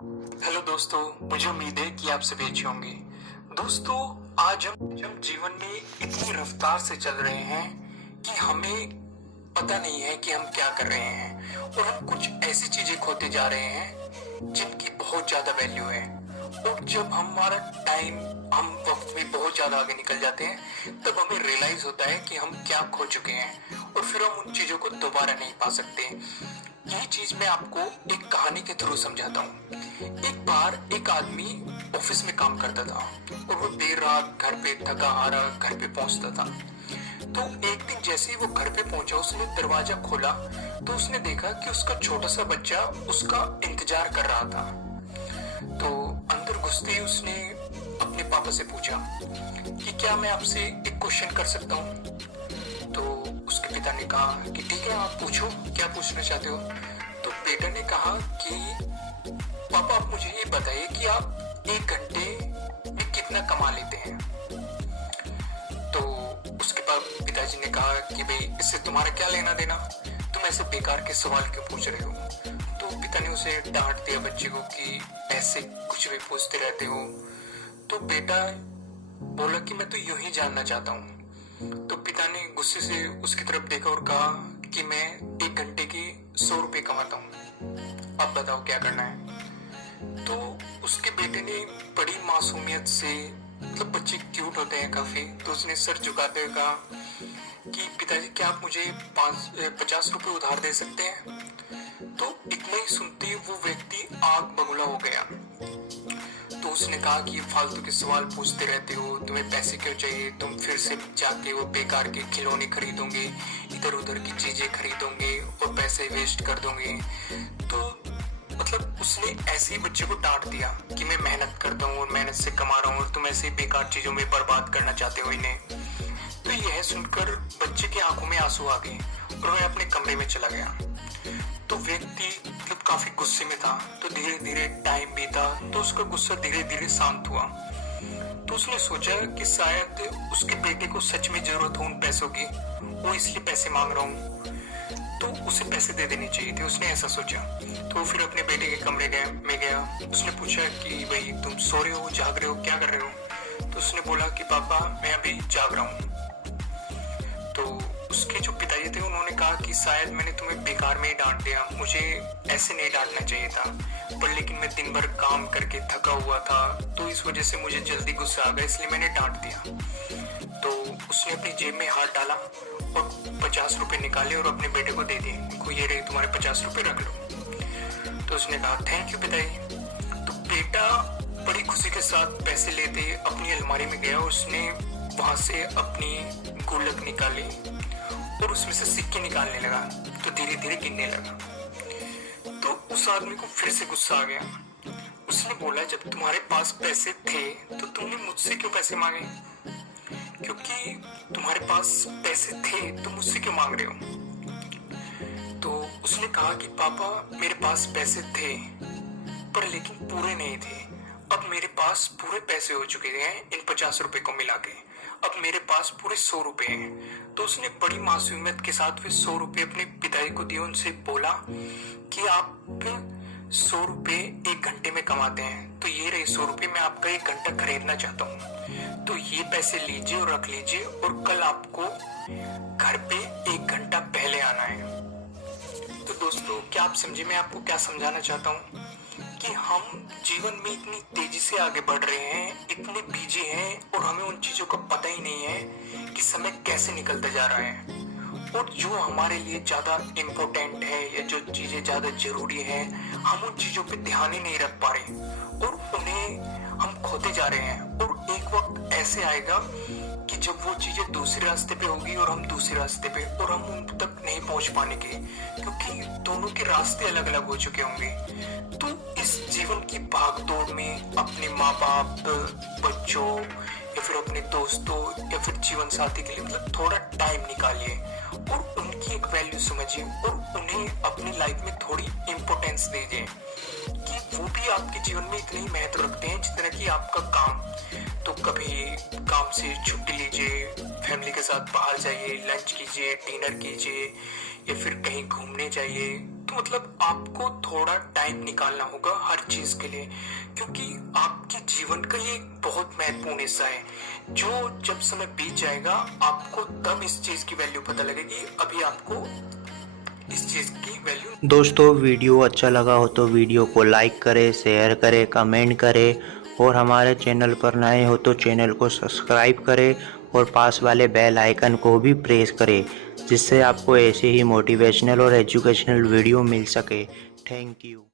Hello दोस्तों, मुझे उम्मीद है कि आप सभी अच्छे होंगे। दोस्तों, आज हम जीवन में इतनी रफ्तार से चल रहे हैं कि हमें पता नहीं है कि हम क्या कर रहे हैं और हम कुछ ऐसी चीजें खोते जा रहे हैं जिनकी बहुत ज्यादा वैल्यू है। और जब हमारा टाइम, हम वक्त में बहुत ज्यादा आगे निकल जाते हैं, तब हमें रियलाइज होता है कि हम क्या खो चुके हैं और फिर हम उन चीजों को दोबारा नहीं पा सकते। यही चीज मैं आपको एक कहानी के थ्रू समझाता हूँ। एक बार एक आदमी ऑफिस में काम करता था और वो देर रात घर पे थका हारा घर पे पहुंचता था। तो एक दिन जैसे ही वो घर पे पहुंचा, उसने दरवाजा खोला तो उसने देखा कि उसका छोटा सा बच्चा उसका इंतजार कर रहा था। तो अंदर घुसते ही उसने अपने पापा से पूछा कि क्या मैं आपसे एक क्वेश्चन कर सकता हूँ। तो उसके पिता ने कहा कि ठीक है, आप पूछो, क्या पूछना चाहते हो। तो बेटा ने कहा कि पापा, आप मुझे ये बताइए कि आप एक घंटे में कितना कमा लेते हैं। तो उसके बाद पिताजी ने कहा कि भाई, इससे तुम्हारा क्या लेना देना, तुम ऐसे बेकार के सवाल क्यों पूछ रहे हो। तो पिता ने उसे डांट दिया बच्चे को कि ऐसे कुछ भी पूछते रहते हो। तो बेटा बोला कि मैं तो यूं ही जानना चाहता हूँ। तो पिता ने गुस्से से उसकी तरफ देखा और कहा कि मैं एक घंटे के 100 रुपए कमाता हूँ, अब बताओ क्या करना है। तो उसके बेटे ने बड़ी मासूमियत से, मतलब बच्चे क्यूट होते हैं काफी, तो उसने सर झुकाते हुए कहा कि पिताजी, क्या आप मुझे 50 रुपए उधार दे सकते हैं। तो इतना ही सुनते ही वो व्यक्ति आग बबूला हो गया। तो उसने कहा कि फालतू के सवाल पूछते रहते हो, तुम्हें पैसे क्यों चाहिए, तुम फिर से जाके वो बेकार के खिलौने खरीदोगे, इधर उधर की चीजें खरीदोगे और पैसे वेस्ट कर दोगे। तो मतलब उसने ऐसे ही बच्चे को डांट दिया कि मैं मेहनत करता हूँ और मेहनत से कमा रहा हूँ और तुम ऐसे बेकार चीजों में बर्बाद करना चाहते हो इन्हें। तो यह सुनकर बच्चे की आंखों में आंसू आ गए और वह अपने कमरे में चला गया। तो व्यक्ति मतलब काफी गुस्से में था। तो धीरे धीरे टाइम बीता तो उसका गुस्सा धीरे धीरे शांत हुआ। तो उसने सोचा कि शायद उसके बेटे को सच में जरूरत हो उन पैसों की, वो इसलिए पैसे मांग रहा हूँ, तो उसे पैसे दे देने चाहिए थे, उसने ऐसा सोचा। तो फिर अपने बेटे के कमरे में गया। उसने पूछा कि भाई, तुम सो रहे हो, जाग रहे हो, क्या कर रहे हो। तो उसने बोला कि पापा, मैं अभी जाग रहा हूँ। तो उसके जो पिताजी थे उन्होंने कहा कि शायद मैंने तुम्हें बेकार में ही डांट दिया, मुझे ऐसे नहीं डांटना चाहिए था, पर लेकिन मैं दिन भर काम करके थका हुआ था, तो इस वजह से मुझे जल्दी गुस्सा आ गया, इसलिए मैंने डांट दिया। तो उसने अपनी जेब में हाथ डाला और 50 रुपए निकाले और अपने बेटे को दे दिए। देखो, ये रहे तुम्हारे 50 रुपए, रख लो। तो उसने कहा थैंक यू पिताजी। तो बेटा बड़ी खुशी के साथ पैसे लेते अपनी अलमारी में गया। उसने वहां से अपनी गुल्लक निकाली और उसमें से सिक्के निकालने लगा। तो धीरे धीरे गिनने लगा। तो उस आदमी को फिर से गुस्सा आ गया। उसने बोला, जब तुम्हारे पास पैसे थे तो तुमने मुझसे क्यों पैसे मांगे, क्योंकि तुम्हारे पास पैसे थे तो मुझसे क्यों मांग रहे हो। तो उसने कहा कि पापा, मेरे पास पैसे थे पर लेकिन पूरे नहीं थे, अब मेरे पास पूरे पैसे हो चुके हैं इन 50 रुपए को मिला के, अब मेरे पास पूरे 100 रुपए हैं। तो उसने बड़ी मासूमियत के साथ वे 100 रुपए अपने पिताजी को दिए। उनसे बोला कि आप 100 रुपए एक घंटे में कमाते हैं, तो ये रहे 100 रुपए, मैं आपका एक घंटा खरीदना चाहता हूँ, तो ये पैसे लीजिए और रख लीजिए और कल आपको घर पे एक घंटा पहले आना है। तो दोस्तों, क्या आप समझे मैं आपको क्या समझाना चाहता हूँ कि हम जीवन में इतनी तेजी से आगे बढ़ रहे हैं, इतने बिजी हैं और हमें उन चीजों का पता ही नहीं है कि समय कैसे निकलता जा रहा है। और जो हमारे लिए ज्यादा इम्पोर्टेंट है या जो चीजें ज्यादा जरूरी है, हम उन चीजों पे ध्यान ही नहीं रख पा रहे और उन्हें हम खोते जा रहे हैं। और एक वक्त ऐसे आएगा कि जब वो चीजें दूसरे रास्ते पे होगी और हम दूसरे रास्ते पे, और हम उन तक नहीं पहुंच पाने के, क्योंकि दोनों के रास्ते अलग अलग हो चुके होंगे। तो इस जीवन की भागदौड़ में अपने माँ बाप, बच्चों या फिर अपने दोस्तों या फिर जीवन साथी के लिए मतलब थोड़ा टाइम निकालिए और उनकी एक वैल्यू समझिए और उन्हें अपनी लाइफ में थोड़ी इम्पोर्टेंस दीजिए कि वो भी आपके जीवन में इतने ही महत्व रखते हैं जितना कि आपका काम। तो कभी काम से छुट्टी लीजिए, फैमिली के साथ बाहर जाइए, लंच कीजिए, डिनर कीजिए या फिर कहीं घूमने जाइए। तो मतलब आपको थोड़ा टाइम निकालना होगा हर चीज के लिए, क्योंकि आपके जीवन का ये एक बहुत महत्वपूर्ण हिस्सा है जो जब समय बीत जाएगा आपको तब इस चीज की वैल्यू पता लगेगी। अभी आपको इस चीज की वैल्यू। दोस्तों वीडियो अच्छा लगा हो तो वीडियो को लाइक करें, शेयर करें, कमेंट करें और हमारे चैनल पर नए हो तो चैनल को सब्सक्राइब करें और पास वाले बेल आइकन को भी प्रेस करें, जिससे आपको ऐसे ही मोटिवेशनल और एजुकेशनल वीडियो मिल सके। Thank you.